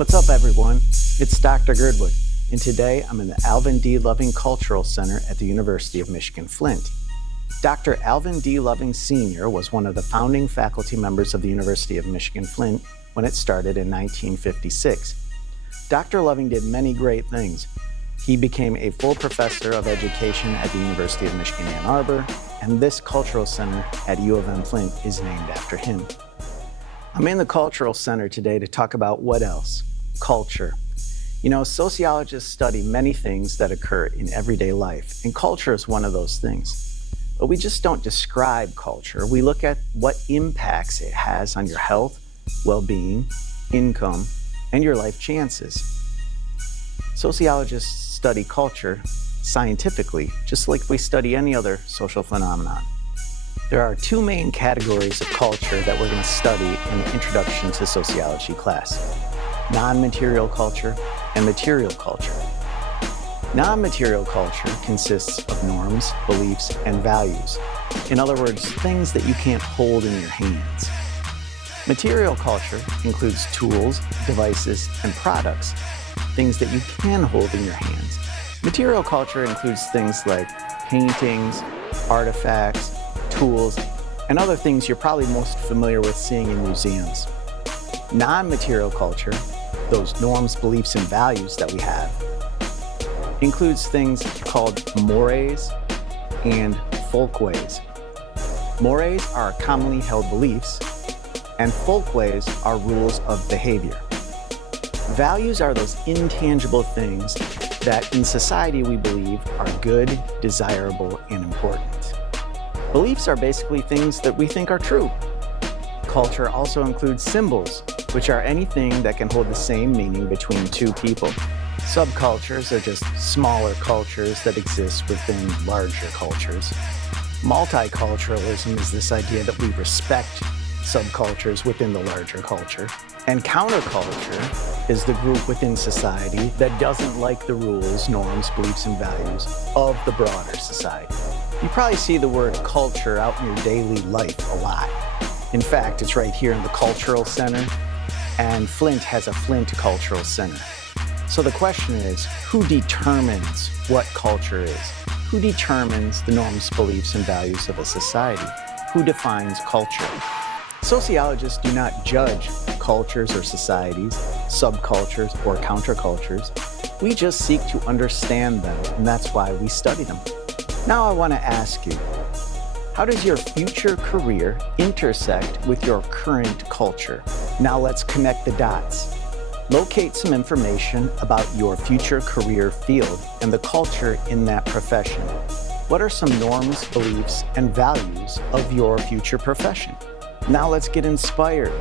What's up, everyone? It's Dr. Girdwood, and today I'm in the Alvin D. Loving Cultural Center at the University of Michigan, Flint. Dr. Alvin D. Loving Sr. was one of the founding faculty members of the University of Michigan, Flint when it started in 1956. Dr. Loving did many great things. He became a full professor of education at the University of Michigan, Ann Arbor, and this cultural center at U of M Flint is named after him. I'm in the Cultural Center today to talk about what else? Culture. You know, sociologists study many things that occur in everyday life, and culture is one of those things. But we just don't describe culture. We look at what impacts it has on your health, well-being, income, and your life chances. Sociologists study culture scientifically, just like we study any other social phenomenon. There are two main categories of culture that we're going to study in the Introduction to Sociology class: non-material culture and material culture. Non-material culture consists of norms, beliefs, and values. In other words, things that you can't hold in your hands. Material culture includes tools, devices, and products, things that you can hold in your hands. Material culture includes things like paintings, artifacts, tools, and other things you're probably most familiar with seeing in museums. Non-material culture, those norms, beliefs, and values that we have, includes things called mores and folkways. Mores are commonly held beliefs, and folkways are rules of behavior. Values are those intangible things that in society we believe are good, desirable, and important. Beliefs are basically things that we think are true. Culture also includes symbols, which are anything that can hold the same meaning between two people. Subcultures are just smaller cultures that exist within larger cultures. Multiculturalism is this idea that we respect subcultures within the larger culture. And counterculture is the group within society that doesn't like the rules, norms, beliefs, and values of the broader society. You probably see the word culture out in your daily life a lot. In fact, it's right here in the Cultural Center, and Flint has a Flint Cultural Center. So the question is, who determines what culture is? Who determines the norms, beliefs, and values of a society? Who defines culture? Sociologists do not judge cultures or societies, subcultures or countercultures. We just seek to understand them, and that's why we study them. Now I want to ask you, how does your future career intersect with your current culture? Now let's connect the dots. Locate some information about your future career field and the culture in that profession. What are some norms, beliefs, and values of your future profession? Now let's get inspired.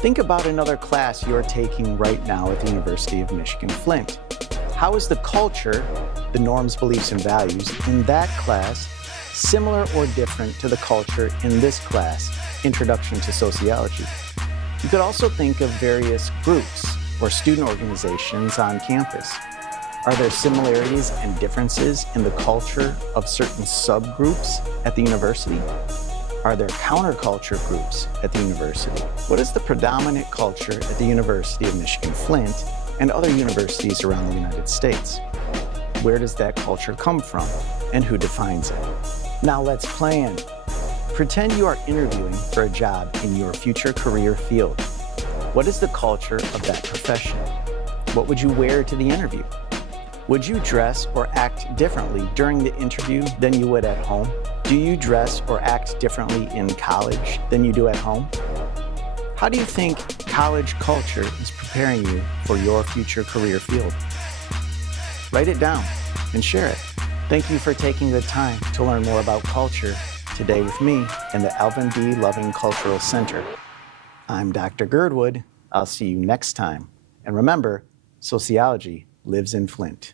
Think about another class you're taking right now at the University of Michigan, Flint. How is the culture, the norms, beliefs, and values in that class similar or different to the culture in this class, Introduction to Sociology? You could also think of various groups or student organizations on campus. Are there similarities and differences in the culture of certain subgroups at the university? Are there counterculture groups at the university? What is the predominant culture at the University of Michigan, Flint, and other universities around the United States? Where does that culture come from, and who defines it? Now let's plan. Pretend you are interviewing for a job in your future career field. What is the culture of that profession? What would you wear to the interview? Would you dress or act differently during the interview than you would at home? Do you dress or act differently in college than you do at home? How do you think college culture is preparing you for your future career field? Write it down and share it. Thank you for taking the time to learn more about culture today with me in the Alvin D. Loving Cultural Center. I'm Dr. Girdwood. I'll see you next time. And remember, sociology lives in Flint.